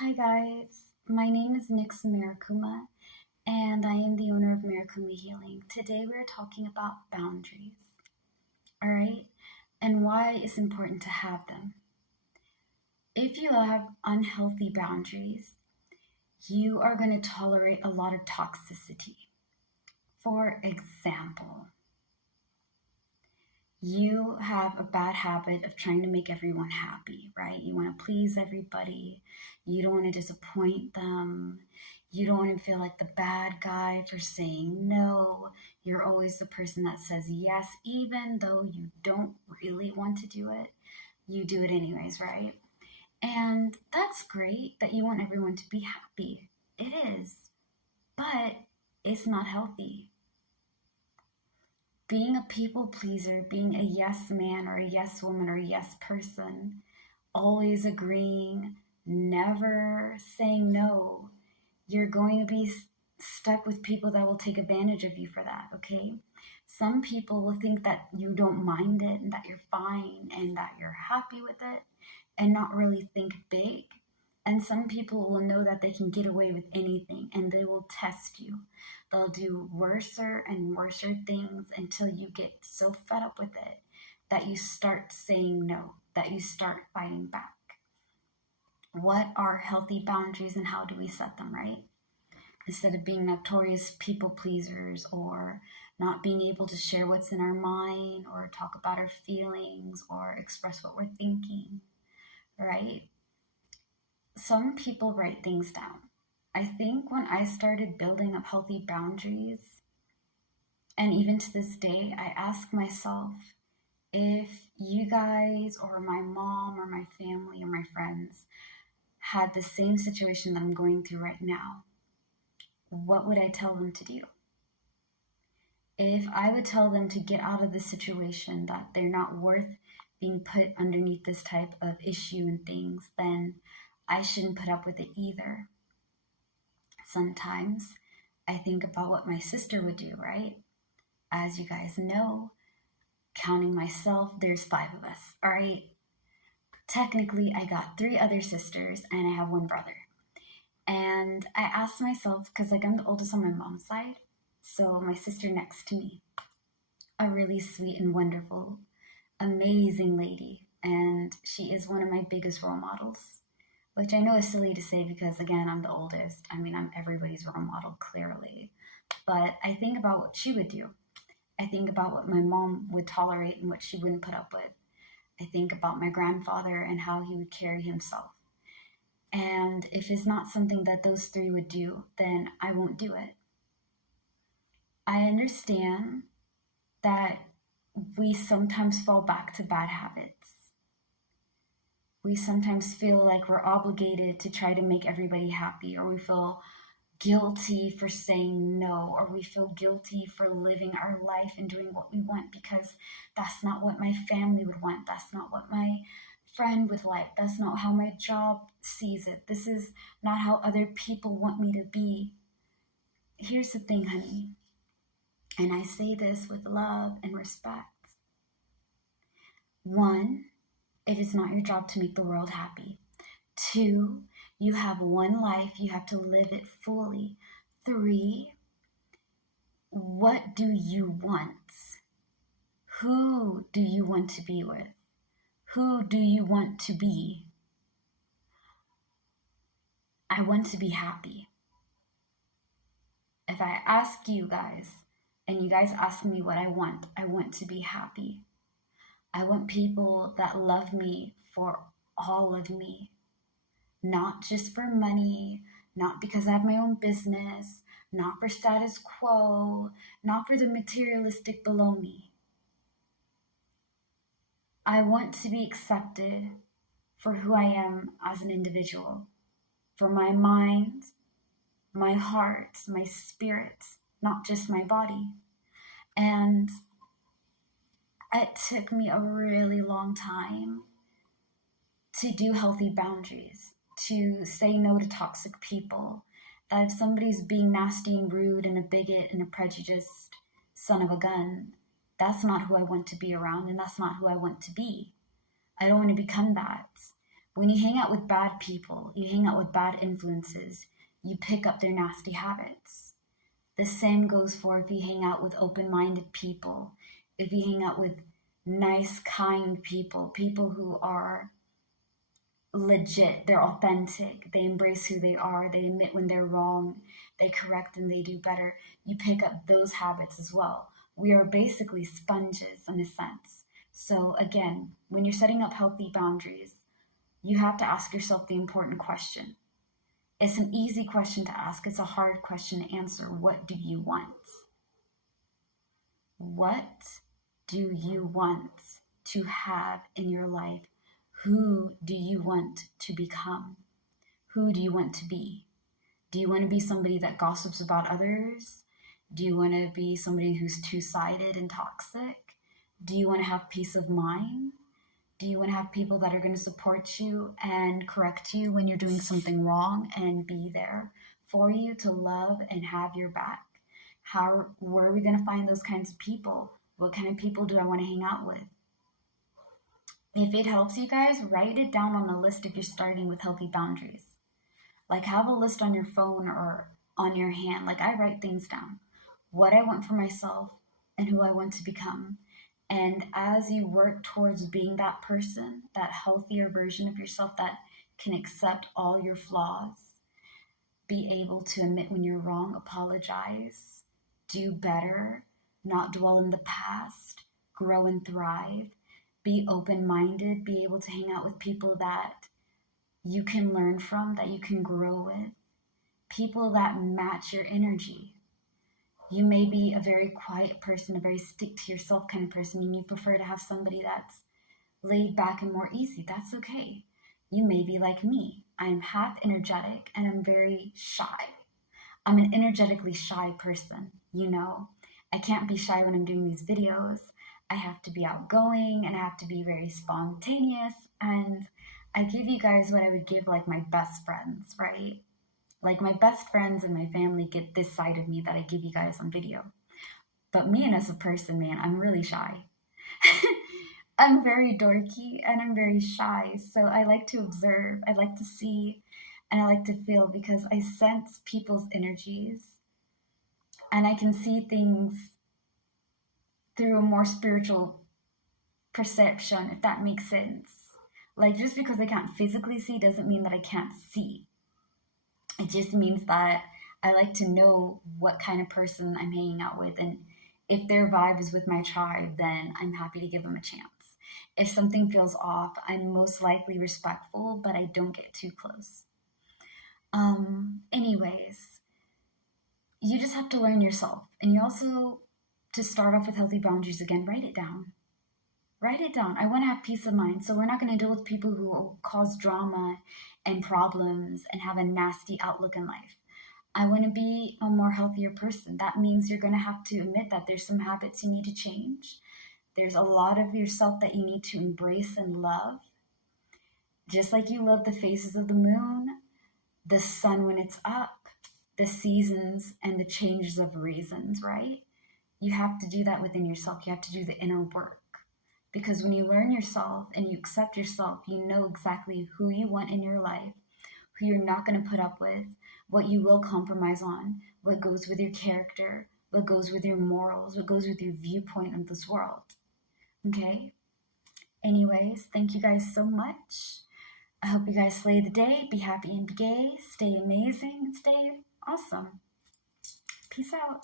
Hi guys, my name is Nix Marikuma, and I am the owner of Marikuma Healing. Today we're talking about boundaries, alright, and why it's important to have them. If you have unhealthy boundaries, you are going to tolerate a lot of toxicity. For example, you have a bad habit of trying to make everyone happy, right? You want to please everybody. You don't want to disappoint them. You don't want to feel like the bad guy for saying no. You're always the person that says yes, even though you don't really want to do it. You do it anyways, right? And that's great that you want everyone to be happy. It is, but it's not healthy. Being a people pleaser, being a yes man or a yes woman or a yes person, always agreeing, never saying no, you're going to be stuck with people that will take advantage of you for that, okay? Some people will think that you don't mind it and that you're fine and that you're happy with it and not really think big. And some people will know that they can get away with anything and they will test you. They'll do worser and worser things until you get so fed up with it that you start saying no, that you start fighting back. What are healthy boundaries and how do we set them, right? Instead of being notorious people pleasers or not being able to share what's in our mind or talk about our feelings or express what we're thinking, right? Some people write things down. I think when I started building up healthy boundaries, and even to this day, I ask myself if you guys or my mom or my family or my friends had the same situation that I'm going through right now, what would I tell them to do? If I would tell them to get out of this situation, that they're not worth being put underneath this type of issue and things, then I shouldn't put up with it either. Sometimes I think about what my sister would do, right? As you guys know, counting myself, there's 5 of us, all right? Technically, I got 3 other sisters and I have 1 brother. And I asked myself, because I'm the oldest on my mom's side, so my sister next to me, a really sweet and wonderful, amazing lady, and she is one of my biggest role models, which I know is silly to say because, again, I'm the oldest. I'm everybody's role model, clearly. But I think about what she would do. I think about what my mom would tolerate and what she wouldn't put up with. I think about my grandfather and how he would carry himself. And if it's not something that those 3 would do, then I won't do it. I understand that we sometimes fall back to bad habits. We sometimes feel like we're obligated to try to make everybody happy, or we feel guilty for saying no, or we feel guilty for living our life and doing what we want because that's not what my family would want. That's not what my friend would like. That's not how my job sees it. This is not how other people want me to be. Here's the thing, honey, and I say this with love and respect. 1, it is not your job to make the world happy. 2, you have 1 life, you have to live it fully. 3, what do you want? Who do you want to be with? Who do you want to be? I want to be happy. If I ask you guys, and you guys ask me what I want to be happy. I want people that love me for all of me. Not just for money, not because I have my own business, not for status quo, not for the materialistic below me. I want to be accepted for who I am as an individual, for my mind, my heart, my spirit, not just my body. And it took me a really long time to do healthy boundaries, to say no to toxic people. That if somebody's being nasty and rude and a bigot and a prejudiced son of a gun, that's not who I want to be around and that's not who I want to be. I don't want to become that. When you hang out with bad people, you hang out with bad influences, you pick up their nasty habits. The same goes for if you hang out with open minded people, if you hang out with nice, kind people, people who are legit, they're authentic, they embrace who they are, they admit when they're wrong, they correct and they do better. You pick up those habits as well. We are basically sponges in a sense. So, again, when you're setting up healthy boundaries, you have to ask yourself the important question. It's an easy question to ask, it's a hard question to answer. What do you want? What do you want to have in your life? Who do you want to become? Who do you want to be? Do you want to be somebody that gossips about others? Do you want to be somebody who's two-sided and toxic? Do you want to have peace of mind? Do you want to have people that are going to support you and correct you when you're doing something wrong and be there for you to love and have your back? Where are we going to find those kinds of people? What kind of people do I want to hang out with? If it helps you guys, write it down on a list if you're starting with healthy boundaries. Like, have a list on your phone or on your hand. Like, I write things down. What I want for myself and who I want to become. And as you work towards being that person, that healthier version of yourself that can accept all your flaws, be able to admit when you're wrong, apologize, do better, not dwell in the past, grow and thrive, be open-minded, be able to hang out with people that you can learn from, that you can grow with, people that match your energy. You may be a very quiet person, a very stick to yourself kind of person, and you prefer to have somebody that's laid back and more easy. That's okay. You may be like me. I am half energetic and I'm very shy. I'm an energetically shy person, you know. I can't be shy when I'm doing these videos. I have to be outgoing and I have to be very spontaneous, and I give you guys what I would give like my best friends, right? Like, my best friends and my family get this side of me that I give you guys on video. But me and as a person, man, I'm really shy. I'm very dorky and I'm very shy. So I like to observe, I like to see, and I like to feel because I sense people's energies and I can see things through a more spiritual perception, if that makes sense. Like, just because I can't physically see doesn't mean that I can't see. It just means that I like to know what kind of person I'm hanging out with. And if their vibe is with my tribe, then I'm happy to give them a chance. If something feels off, I'm most likely respectful, but I don't get too close. Anyways, you just have to learn yourself. And you also, to start off with healthy boundaries again, write it down. Write it down. I want to have peace of mind. So we're not going to deal with people who cause drama and problems and have a nasty outlook in life. I want to be a more healthier person. That means you're going to have to admit that there's some habits you need to change. There's a lot of yourself that you need to embrace and love. Just like you love the phases of the moon, the sun when it's up, the seasons, and the changes of reasons, right? You have to do that within yourself. You have to do the inner work. Because when you learn yourself and you accept yourself, you know exactly who you want in your life, who you're not going to put up with, what you will compromise on, what goes with your character, what goes with your morals, what goes with your viewpoint of this world. Okay? Anyways, thank you guys so much. I hope you guys slay the day, be happy and be gay, stay amazing, and stay awesome. Peace out.